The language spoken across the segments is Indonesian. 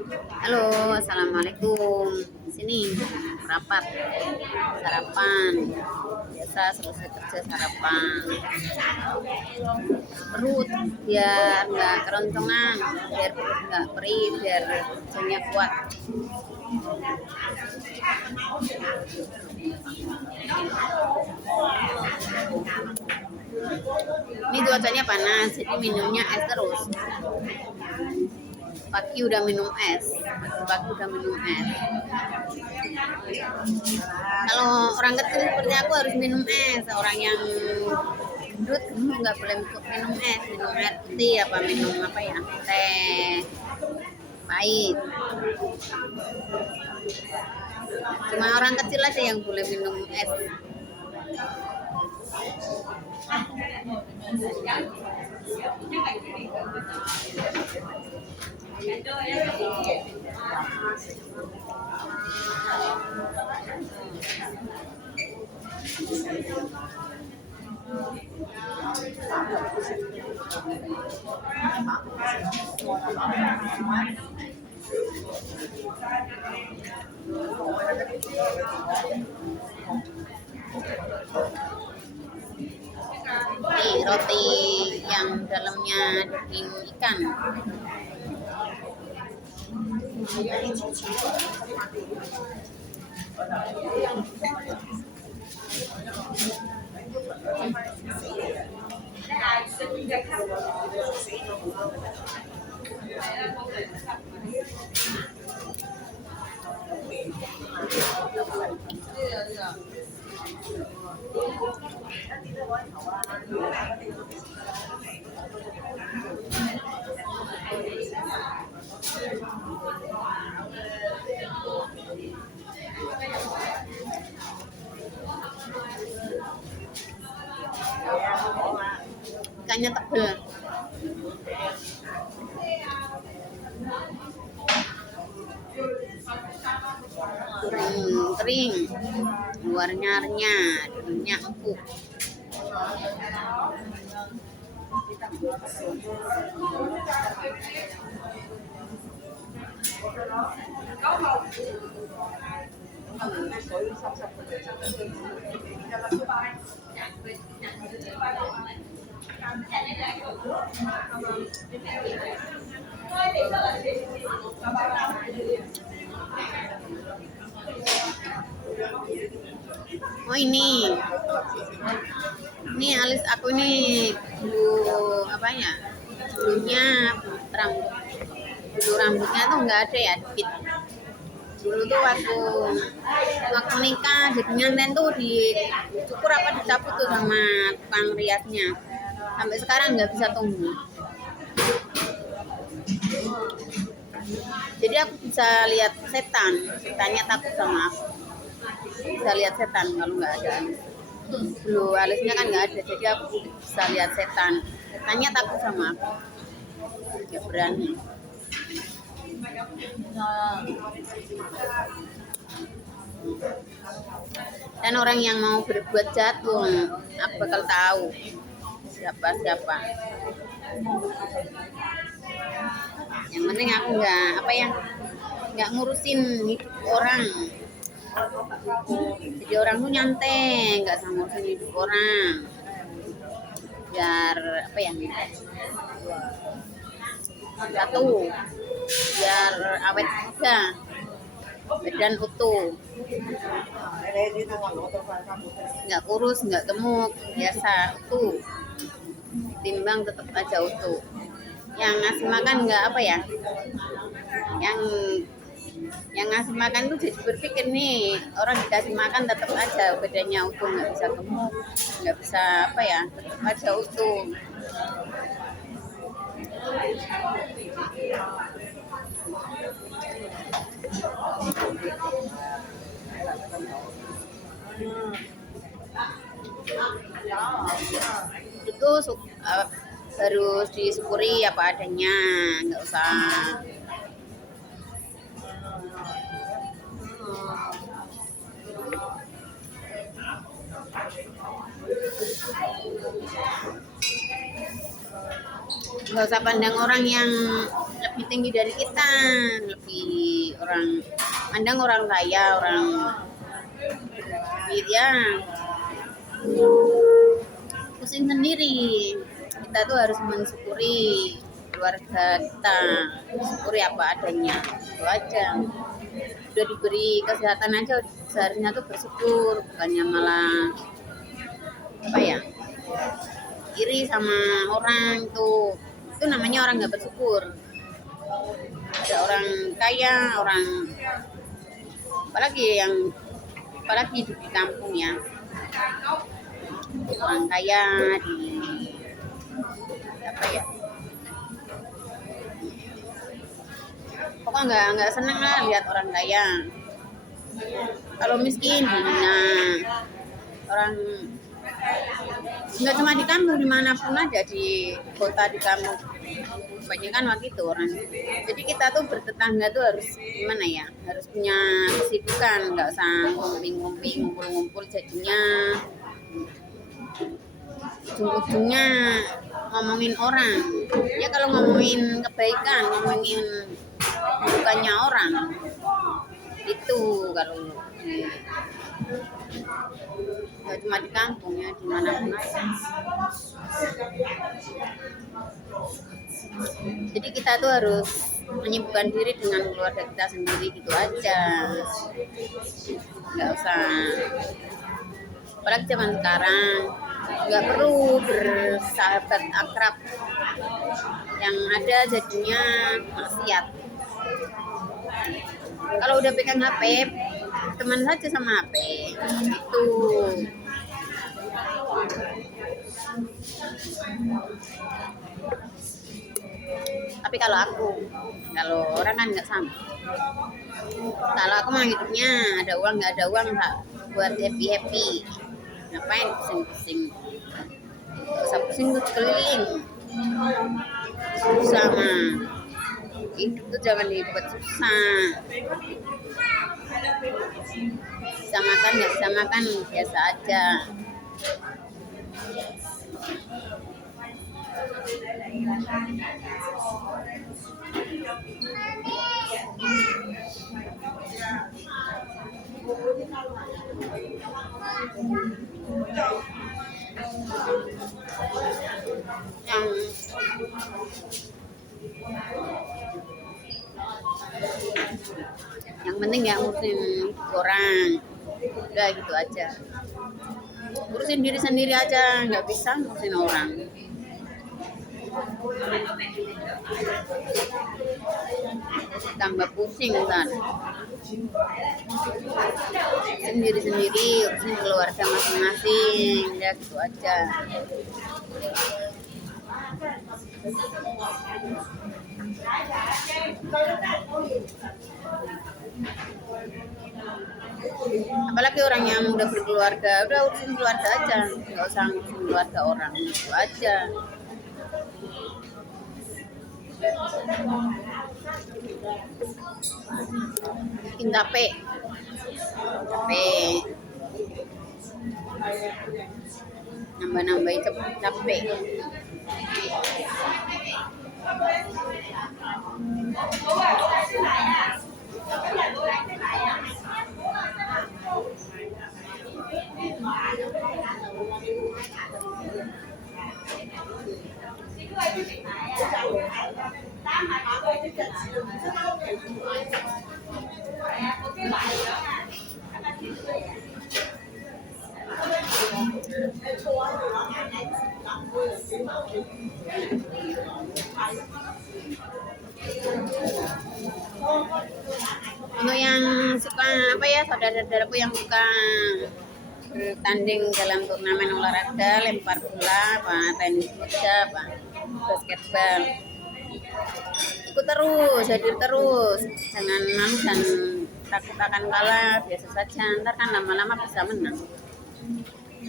Halo, assalamualaikum. Sini rapat sarapan. Biasa selesai kerja sarapan. Perut biar nggak keroncongan, biar perut nggak perih, biar kerjanya kuat. Ini cuacanya panas, jadi minumnya es terus. Pagi udah minum es, Kalau orang kecil seperti aku harus minum es. Orang yang gendut nggak boleh minum es, minum air putih minum teh pahit. Cuma orang kecil aja yang boleh minum es. Nih roti yang dalamnya daging ikan. Ikannya tebal. Kering, luarnya renyah, dalamnya empuk. Oh ini alis aku ini bulu bulunya rambutnya tuh nggak ada ya, dikit. Dulu tuh waktu nikah jadi nganten tuh dicukur dicabut tuh sama tukang riasnya. Sampai sekarang nggak bisa tumbuh. Jadi aku bisa lihat setannya takut sama aku. Bisa lihat setan kalau nggak ada alis. Bulu alisnya kan nggak ada, jadi aku bisa lihat setannya takut sama aku. Nggak berani. Dan orang yang mau berbuat jahat pun aku bakal tahu siapa. Yang penting aku nggak ngurusin hidup orang. Jadi orang tuh nyantai, nggak sama ngurusin hidup orang. Biar satu, biar awet juga, badan utuh, nggak kurus, nggak gemuk, biasa utuh. Timbang tetap aja utuh. Yang ngasih makan yang ngasih makan tuh jadi berpikir nih, orang dikasih makan tetap aja badannya utuh, nggak bisa gemuk, nggak bisa tetap aja utuh. Itu harus disyukuri apa adanya, nggak usah nggak usah pandang orang yang lebih tinggi dari kita, lebih orang pandang orang kaya, orang ya pusing sendiri. Kita tuh harus mensyukuri keluarga kita, syukuri apa adanya, itu aja. Udah diberi kesehatan aja seharusnya tuh bersyukur, bukannya malah apa ya, iri sama orang. Itu namanya orang nggak bersyukur. Ada orang kaya, orang apalagi di kampung ya, orang kaya di apa ya, pokoknya nggak seneng lah lihat orang kaya. Kalau miskin orang nggak cuma di kampung, dimanapun aja, di kota, di kampung, kebanyakan waktu itu orang. Jadi kita tuh bertetangga tuh harus gimana ya, harus punya kesibukan, nggak usah ngumpul-ngumpul, jadinya ujung-ujungnya ngomongin orang. Ya kalau ngomongin kebaikan, ngomongin bukannya orang itu, kalau nggak cuma di kampung ya, di mana-mana. Jadi kita tuh harus menyibukkan diri dengan keluarga kita sendiri, gitu aja. Nggak usah, apalagi zaman sekarang nggak perlu bersahabat akrab, yang ada jadinya maksiat. Kalau udah pegang HP, teman saja sama HP itu. Tapi kalau orang kan nggak sama. Kalau aku mah hidupnya ada uang nggak ada uang, nggak buat happy, ngapain pusing-pusing, nggak usah pusing tuh keliling. Susah mah, hidup tuh jangan dibuat susah. Bisa makan nggak bisa makan, biasa aja. Yang penting ya ngurusin orang, udah gitu aja. Urusin diri sendiri aja, nggak bisa ngurusin orang. Tambah pusing ntar. Sendiri-sendiri, urusin keluarga masing-masing, ya gitu aja. Apalagi orang yang udah berkeluarga, udah urusin keluarga aja, nggak usah ngurusin keluarga orang, itu aja. Bikin capek, nambah-nambahin capek. Untuk yang suka apa ya, saudara-saudaraku yang suka bertanding dalam turnamen olahraga, lempar bola, tenis meja, basketball, ikut terus, hadir terus, jangan takut akan kalah, biasa saja, ntar kan lama-lama bisa menang,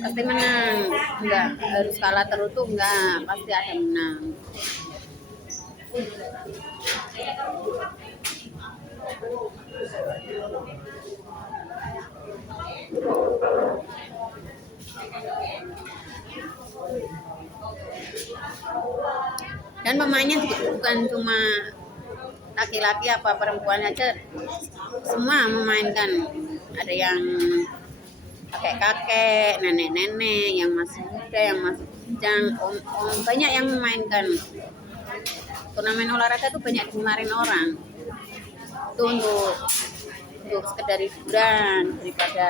pasti menang. Enggak harus kalah terus tuh, enggak, pasti ada menang. Dan pemainnya bukan cuma laki-laki apa perempuan aja semua memainkan. Ada yang kakek-kakek, nenek-nenek, yang masih muda, yang masih bujang, om, banyak yang memainkan. Turnamen olahraga itu banyak dimarin orang. Itu untuk sekedar hiburan daripada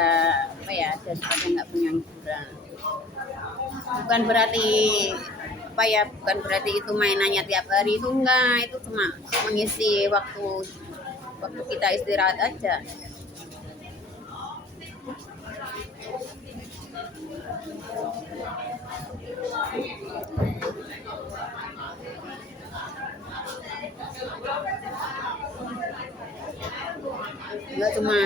daripada nggak punya hiburan. Bukan berarti itu mainannya tiap hari, itu enggak, itu cuma mengisi waktu kita istirahat aja. Enggak cuma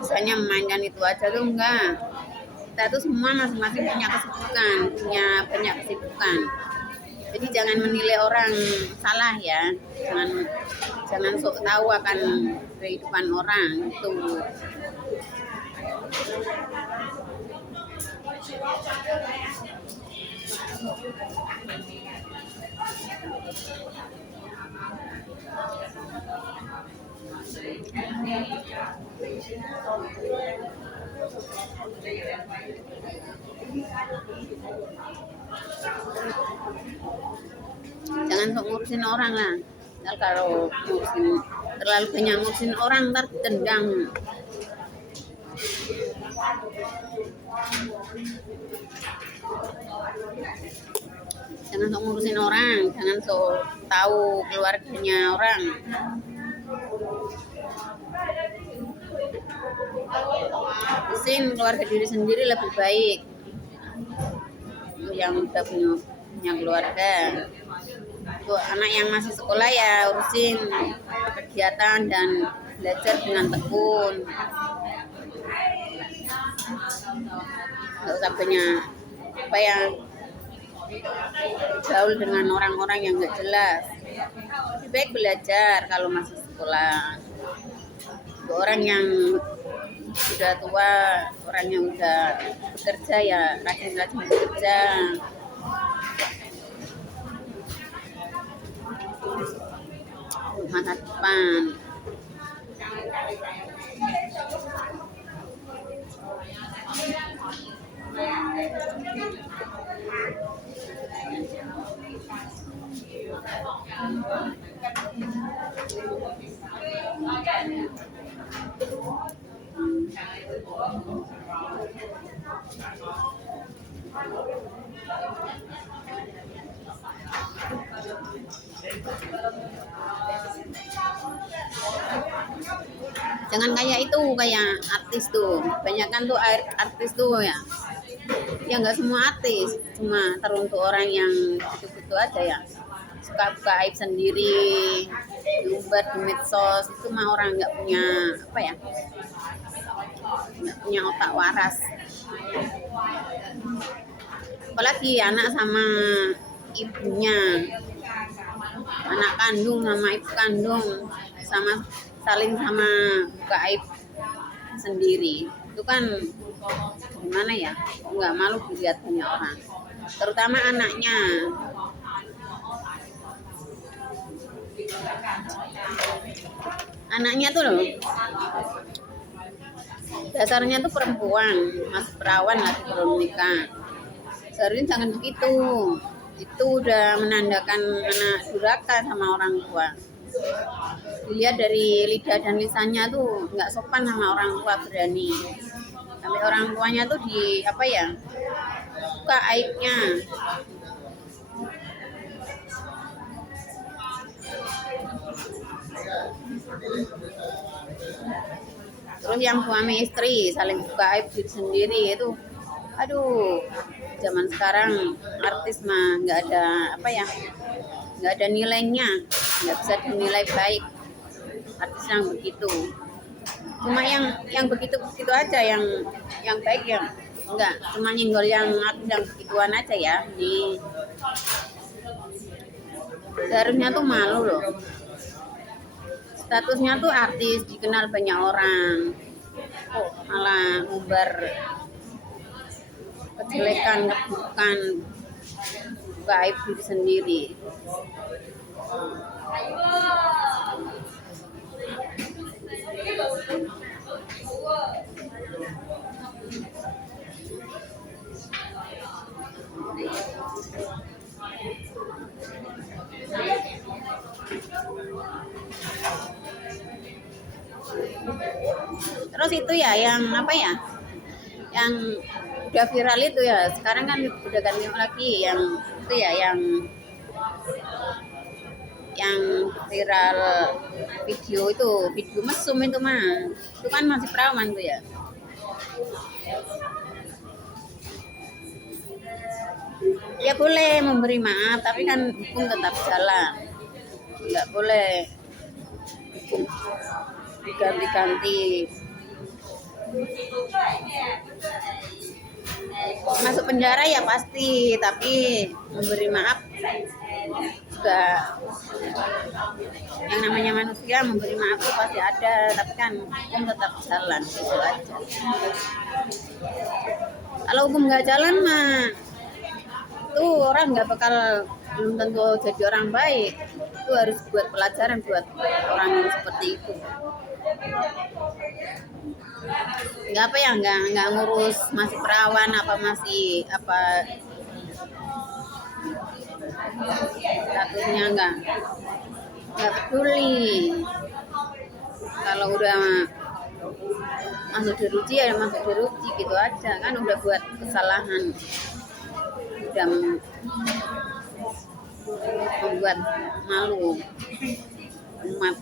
misalnya memainkan itu aja tuh enggak. Kita tuh semua masing-masing punya kesibukan, punya banyak kesibukan. Jadi jangan menilai orang salah ya. Jangan sok tahu akan kehidupan orang itu. Jangan sok ngurusin orang lah. Kalau terlalu banyak ngurusin orang ntar tendang. Jangan sok ngurusin orang, jangan sok tahu keluarganya orang. Urusin keluarga diri sendiri lebih baik. Yang udah punya keluarga. Untuk anak yang masih sekolah ya urusin kegiatan dan belajar dengan tekun. Nggak usah banyak gaul dengan orang-orang yang nggak jelas. Lebih baik belajar kalau masih sekolah. Untuk orang yang sudah tua, orang yang udah bekerja ya rajin-rajin bekerja. Masa depan. Jangan kayak artis tuh, banyak kan tuh artis tuh ya. Ya nggak semua artis, cuma teruntuk orang yang gitu-gitu aja ya. Suka buka aib sendiri, diumbar di medsos, itu mah orang nggak punya otak waras. Apalagi anak sama ibunya, anak kandung sama ibu kandung saling buka aib sendiri, itu kan gimana ya, nggak malu dilihat banyak orang, terutama anaknya. Anaknya tuh loh, dasarnya tuh perempuan, masih perawan, lagi belum nikah. Seharusnya jangan begitu, itu udah menandakan anak durhaka sama orang tua. Dilihat dari lidah dan lisannya tuh nggak sopan sama orang tua, berani sampai orang tuanya tuh buka aibnya. Terus yang suami istri saling buka aib diri sendiri, itu aduh, zaman sekarang artis mah nggak ada nilainya, nggak bisa dinilai baik artis yang begitu. Cuma yang begitu aja, yang baik ya enggak, cuma nyenggol yang begituan aja ya. Seharusnya tuh malu loh, statusnya tuh artis, dikenal banyak orang, kok malah ngumbar kejelekan, keburukan, buka aib diri sendiri. Terus itu ya yang apa ya? Yang udah viral itu ya. Sekarang kan udah ganti lagi yang itu ya yang viral video itu, video mesum itu mah. Itu kan masih perawan tuh ya. Ya boleh memberi maaf, tapi kan hukum tetap jalan. Nggak boleh hukum diganti-ganti. Masuk penjara ya pasti, tapi memberi maaf juga. Yang namanya manusia memberi maaf itu pasti ada, tapi kan hukum tetap jalan, gitu aja. Kalau hukum nggak jalan mah itu orang nggak bakal, belum tentu jadi orang baik. Itu harus buat pelajaran buat orang yang seperti itu. Nggak apa ya, nggak ngurus masih perawan apa masih apa statusnya, nggak peduli. Kalau udah masuk diruji ya masuk diruji, gitu aja. Kan udah buat kesalahan, udah membuat malu umat.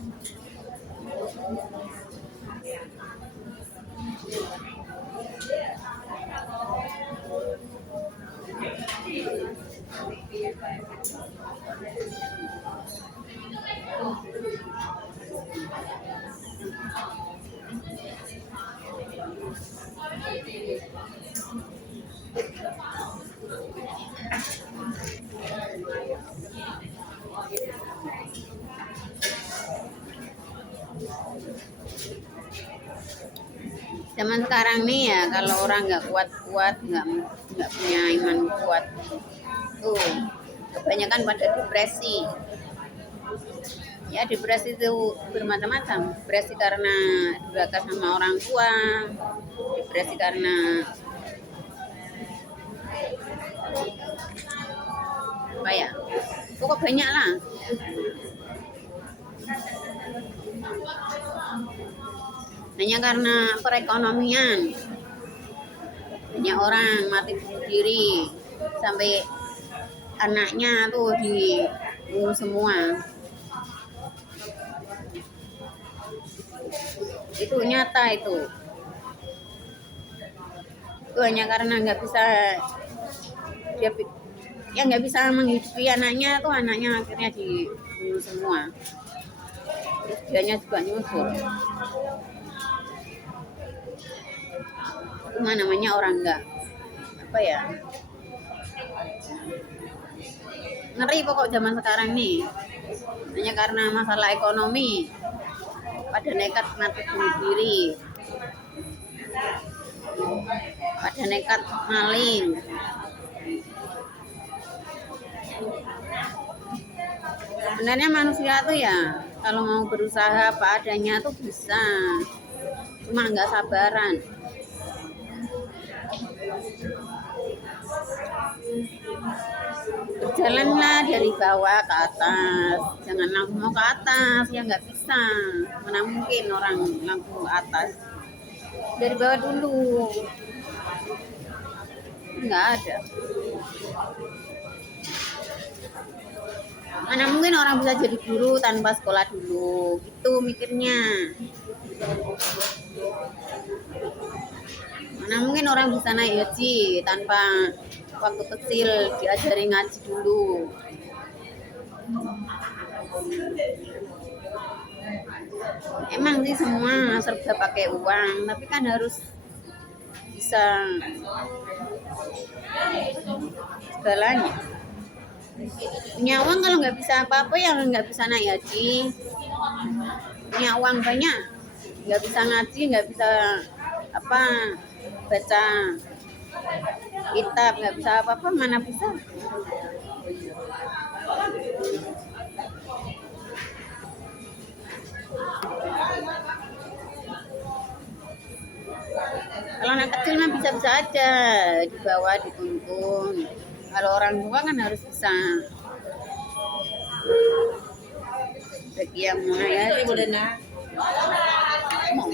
Zaman sekarang nih ya, kalau orang nggak kuat-kuat, nggak punya iman kuat, tuh kebanyakan pada depresi. Ya depresi itu bermacam-macam. Depresi karena durhaka sama orang tua, depresi karena apa ya? Pokok banyak lah. Hanya karena perekonomian, banyak orang mati bunuh diri, sampai anaknya tuh dibunuh semua. Itu nyata itu hanya karena nggak bisa dia ya nggak bisa menghidupi anaknya, tuh anaknya akhirnya dibunuh semua. Terus dianya juga nyusul. Itu namanya orang nggak apa ya, ngeri pokok zaman sekarang nih. Hanya karena masalah ekonomi pada nekat mati bunuh diri, pada nekat maling. Sebenarnya manusia tuh ya kalau mau berusaha apa adanya tuh bisa, cuma nggak sabaran. Berjalanlah dari bawah ke atas, jangan langsung mau ke atas, ya nggak bisa. Mana mungkin orang langsung ke atas, dari bawah dulu, nggak ada. Mana mungkin orang bisa jadi guru tanpa sekolah dulu, itu mikirnya. Mana mungkin orang bisa naik haji tanpa waktu kecil diajari ngaji dulu. Emang sih semua serba pakai uang, tapi kan harus bisa segalanya. Punya uang kalau nggak bisa apa-apa ya nggak bisa naik haji. Punya uang banyak, nggak bisa ngaji, nggak bisa apa baca kitab, nggak bisa apa-apa, mana bisa. kecil mah bisa-bisa aja dibawa dituntun. Kalau orang tua kan harus bisa. Bagi yang mana ya? Mau.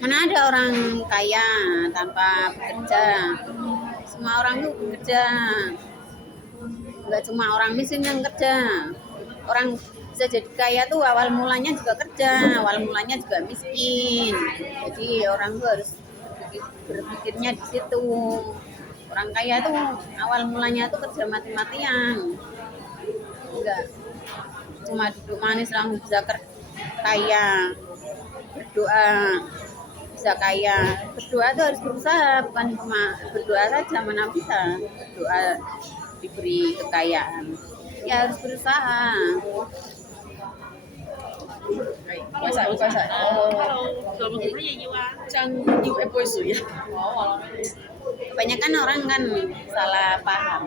Mana ada orang kaya tanpa bekerja? Semua orang tuh bekerja. Enggak cuma orang miskin yang kerja. Orang bisa jadi kaya tuh awal mulanya juga kerja, awal mulanya juga miskin. Jadi orang tuh harus berpikirnya di situ. Orang kaya tuh awal mulanya tuh kerja mati-matian. Enggak cuma duduk manis langsung bisa kaya. Berdoa bisa kaya. Berdoa tuh harus berusaha, bukan cuma berdoa saja, mana bisa berdoa diberi kekayaan. Ya harus berusaha. Quay晒，quay晒。哦，做乜嘢要啊？爭要一杯水啊！Kebanyakan orang kan salah paham.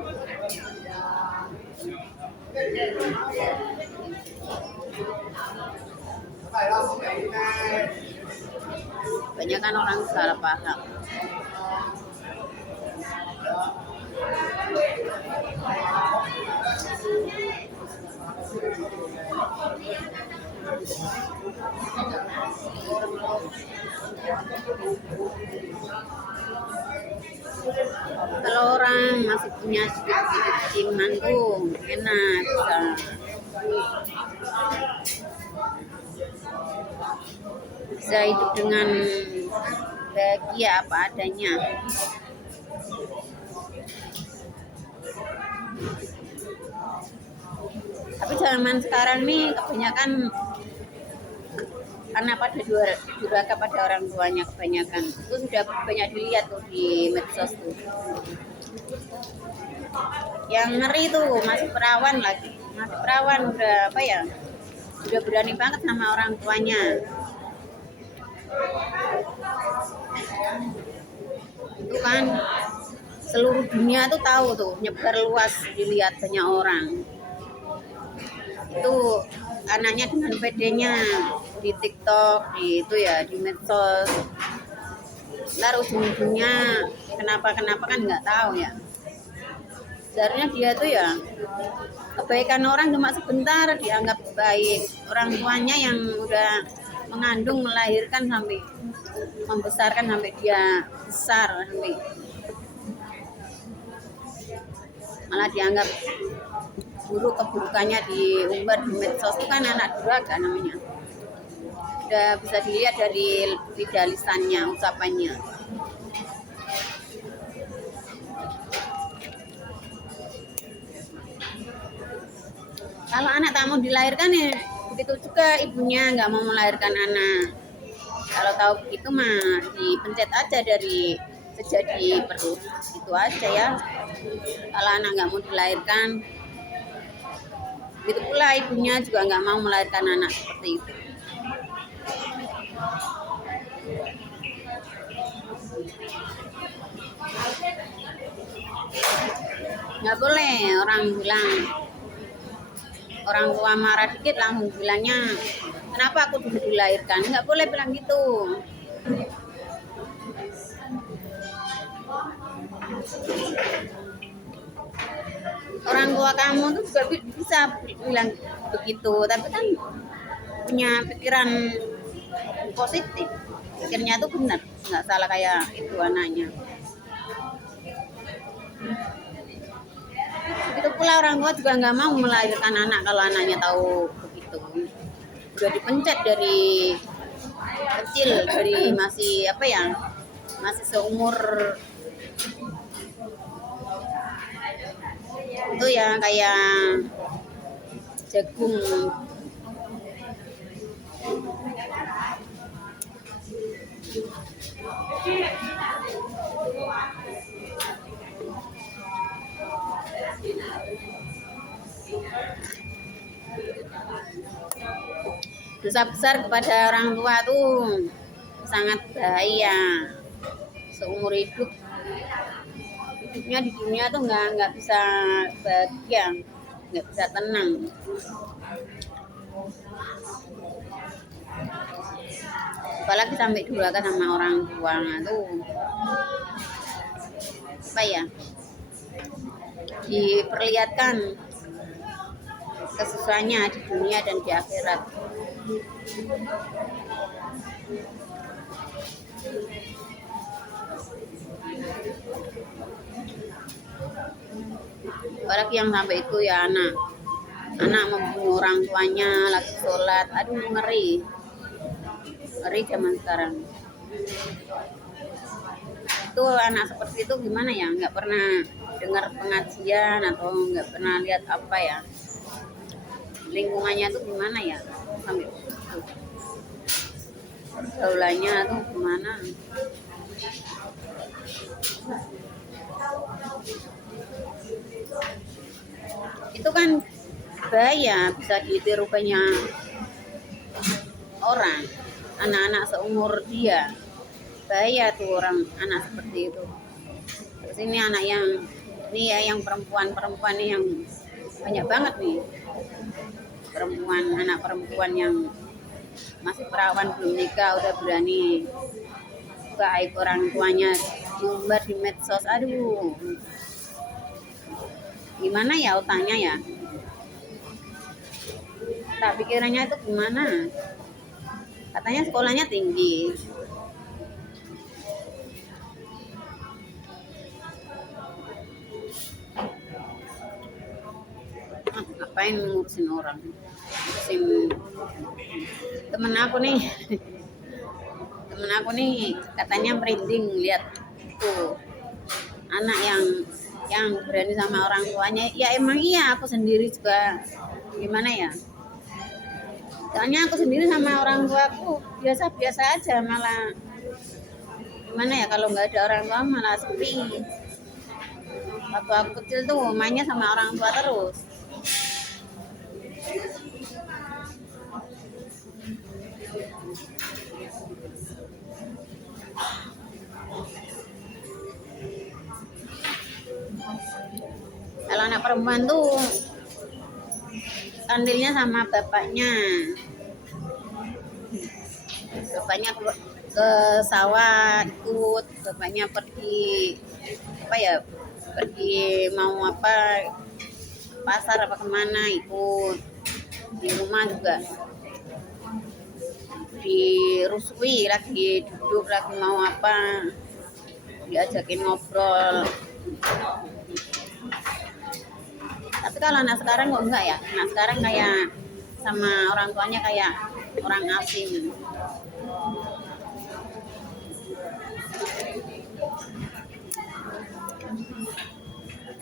Kebanyakan orang salah paham. Kalau orang masih punya sedikit iman tuh enak bisa hidup dengan bahagia apa adanya. Tapi zaman sekarang nih kebanyakan karena pada durhaka pada orang tuanya kebanyakan. Itu sudah banyak dilihat tuh di medsos tuh. Yang ngeri tuh masih perawan lagi. Masih perawan udah apa ya? Udah berani banget sama orang tuanya. Itu kan seluruh dunia tuh tahu tuh, nyebar luas dilihat banyak orang. Itu anaknya dengan PD-nya di TikTok, di itu ya, di medsos. Ntar ujung-ujungnya kenapa kan nggak tahu ya. Sebenarnya dia tuh ya kebaikan orang cuma sebentar dianggap baik. Orang tuanya yang udah mengandung, melahirkan sampai membesarkan sampai dia besar sampai malah dianggap buruk, keburukannya diumbar di medsos itu kan anak durhaka namanya. Udah bisa dilihat dari lidah lisannya, ucapannya. Kalau anak tak mau dilahirkan ya begitu juga ibunya nggak mau melahirkan anak. Kalau tahu begitu mah dipencet aja dari sejak di perut itu aja ya. Kalau anak nggak mau dilahirkan, begitu pula ibunya juga nggak mau melahirkan anak seperti itu. Nggak boleh orang bilang, orang tua marah dikit langsung bilangnya kenapa aku dulu dilahirkan. Nggak boleh bilang gitu. Orang tua kamu tuh juga bisa bilang begitu, tapi kan punya pikiran positif, pikirnya tuh benar, nggak salah kayak itu anaknya. Begitu pula orang tua juga nggak mau melahirkan anak kalau anaknya tahu begitu. Udah dipencet dari kecil, dari masih apa ya, masih seumur itu ya kayak jagung. Dosa besar kepada orang tua tuh sangat bahaya. Seumur hidupnya di dunia tuh nggak bisa bahagia. nggak bisa tenang. Apalagi sampai durhaka sama orang tua tuh apa ya, diperlihatkan kesusahannya di dunia dan di akhirat. Apalagi yang sampai itu ya anak membunuh orang tuanya lagi sholat, aduh ngeri zaman sekarang. Itu anak seperti itu gimana ya, nggak pernah dengar pengajian atau nggak pernah lihat apa ya, lingkungannya tuh gimana ya, sampai itu pergaulannya tuh gimana. Itu kan bahaya, bisa ditiru banyak orang, anak-anak seumur dia. Bahaya tuh orang anak seperti itu. Terus ini anak yang ini ya, yang perempuan nih yang banyak banget nih, anak perempuan yang masih perawan belum nikah udah berani buka aib orang tuanya, diumbar di medsos. Aduh, gimana ya otaknya ya, tak pikirannya itu gimana. Katanya sekolahnya tinggi, ngapain ngurusin orang, ngurusin temen aku nih katanya merinding lihat tuh anak yang berani sama orang tuanya. Ya emang iya, aku sendiri juga gimana ya, soalnya aku sendiri sama orang tuaku biasa-biasa aja, malah gimana ya, kalau nggak ada orang tua malah sepi. Waktu aku kecil tuh mainnya sama orang tua terus. Kalau anak perempuan tuh kandilnya sama bapaknya ke sawah, ikut bapaknya pergi apa ya, pergi mau apa, pasar apa kemana ikut. Di rumah juga dirusui, lagi duduk lagi mau apa diajakin ngobrol. Tapi kalau anak sekarang kok enggak ya, anak sekarang kayak sama orang tuanya kayak orang asing.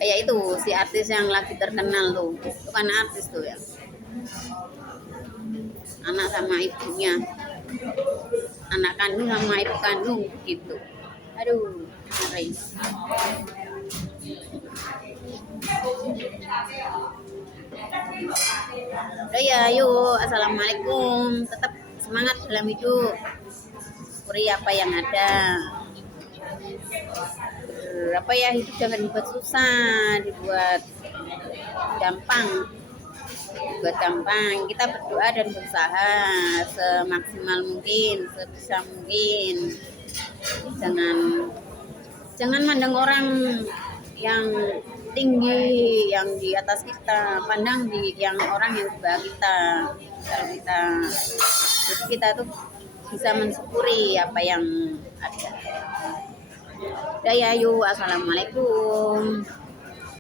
Kayak itu si artis yang lagi terkenal tuh, itu kan artis tuh ya, anak sama ibunya, anak kandung sama ibu kandung gitu. Aduh, ngeri. Udah ya, yuk, assalamualaikum. Tetap semangat dalam hidup, syukuri apa yang ada. Apa ya, hidup jangan dibuat susah, dibuat gampang. Kita berdoa dan berusaha semaksimal mungkin, sebisa mungkin. Jangan mandang orang yang tinggi, yang di atas kita, pandang yang orang yang di bawah kita. Jadi kita tuh bisa mensyukuri apa yang ada. Udah ya, yuk, assalamualaikum.